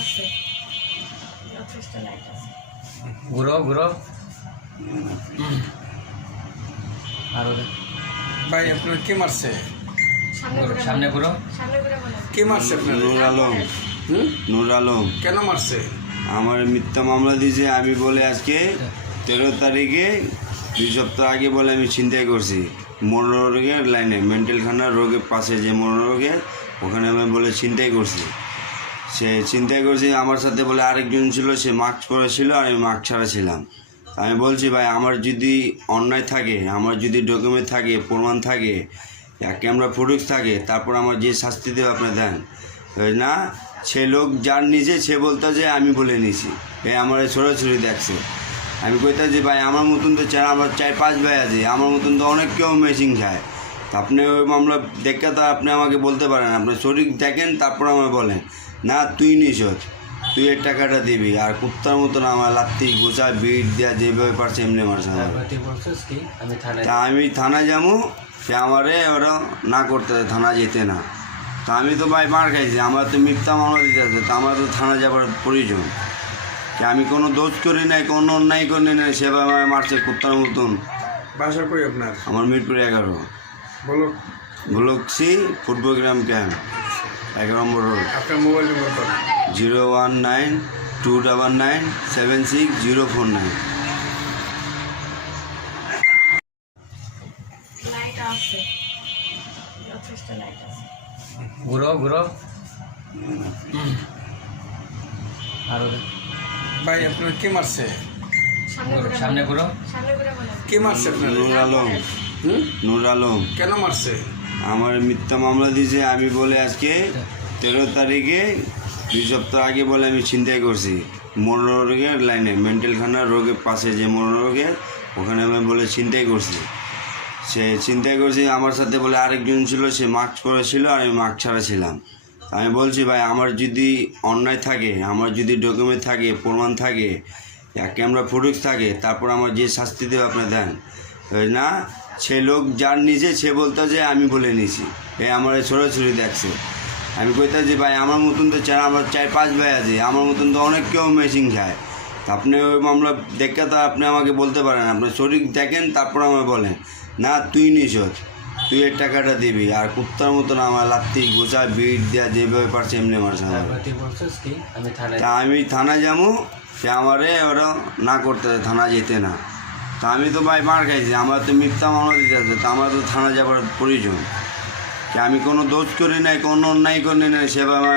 আছে, যথেষ্ট লাইট আছে। ঘুরো ঘুরো আর ভাই আপনার কে মারছে? সামনে ঘুরো। সামনে ঘুরে বলেন। কে মারছে আপনার? নূর আলম। নূর আলম কেন মারছে? আমার মিথ্যা মামলা দিয়েছে। আমি বলে আজকে 13 তারিখে 2 সপ্তাহ আগে বলে আমি ছিনতাই করছি মনোরোগের লাইনে, মেন্টাল খানা রোগের পাশে যে মনোরোগের ওখানে আমি বলে ছিনতাই করছি। সে ছিনতাই করছি, আমার সাথে বলে আরেকজন ছিল, সে মাস্ক পরে ছিল আর আমি মাস্ক ছাড়া ছিলাম। আমি বলছি ভাই আমার যদি অন্যায় থাকে, আমার যদি ডকুমেন্ট থাকে, প্রমাণ থাকে, ক্যামেরা ফুটেজ থাকে, তারপর আমার যে শাস্তি দেবে আপনি দেন। না, সে লোক যার নিজে সে বলতে যে আমি বলে নিয়েছি, এই আমার ছড়াছড়ি দেখছে। আমি কইতে যে ভাই আমার মতন তো আমার 4-5 ভাই আছে, আমার মতন তো অনেক কেউ মেশিং খায়। তা আপনি ওই মামলা দেখে তো আপনি আমাকে বলতে পারেন, আপনি শরীর দেখেন তারপর আমায় বলেন না তুই নিস, তুই এর টাকাটা দিবি। আর কুত্তার মতন আমার লাত্তি গোছা বিট দেওয়া যেভাবে পারছে এমনি মারছে। তা আমি থানায় যাবো, সে আমারে ওরা না করতে থানা যেতে না। তা আমি তো ভাই মার খাইছি, আমার তো মিথ্যা মামলা দিতে আছে, তা আমার তো থানা যাবার প্রয়োজন। যে আমি কোনো দোষ করি নাই, কোনো অন্যায় করি নাই, সেভাবে আমায় মারছে কুত্তার মতন। বাসা কই আপনার? আমার মিরপুর 11 বলো। ব্লকসি ফুটবল গ্রাম ক্যাম্প 1 নম্বর রোড। আপনার মোবাইল নম্বর কত? 019-299-76049। লাইট আছে, যথেষ্ট লাইট আছে। ঘুরো ঘুরো আর ভাই আপনার কে মারছে? সামনে ঘুরো। সামনে ঘুরে বলেন। কে মারছে আপনার? নূর আলম। নূর আলম কেন মারছে? আমার মিথ্যা মামলা দিয়েছে। আমি বলে আজকে 13 তারিখে 2 সপ্তাহ আগে বলে আমি ছিনতাই করছি মনোরোগের লাইনে, মেন্টাল খানা রোগের পাশে যে মনোরোগের ওখানে আমি বলে ছিনতাই করছি। সে ছিনতাই করছি, আমার সাথে বলে আরেকজন ছিল, সে মাস্ক পরে ছিল আর আমি মাস্ক ছাড়া ছিলাম। আমি বলছি ভাই আমার যদি অন্যায় থাকে, আমার যদি ডকুমেন্ট থাকে, প্রমাণ থাকে, ক্যামেরা ফুটেজ থাকে, তারপর আমার যে শাস্তি দেবে আপনি দেন। না, সে লোক যার নিজে সে বলতে যে আমি বলে নিয়েছি, এই আমার ছড়াছড়ি দেখছে। আমি কইতে যে ভাই আমার মতন তো আমার 4-5 ভাই আছে, আমার মতন তো অনেক কেউ মেশিং খায়। তা আপনি ওই মামলা দেখে তো আপনি আমাকে বলতে পারেন, আপনি শরীর দেখেন তারপর আমায় বলেন না তুই নিস, তুই এর টাকাটা দিবি। আর কুত্তার মতন আমার লাত্তি গোছা বিট দেওয়া যেভাবে পারছে এমনি মারছে। তা আমি থানায় যাবো, সে আমারে ওরা না করতে থানা যেতে না। তা আমি তো ভাই মার খাইছি, আমার তো মিথ্যা মামলা দিতে আছে, তা আমার তো থানা যাবার প্রয়োজন। যে আমি কোনো দোষ করি নাই, কোনো অন্যায় করি নাই, সেভাবে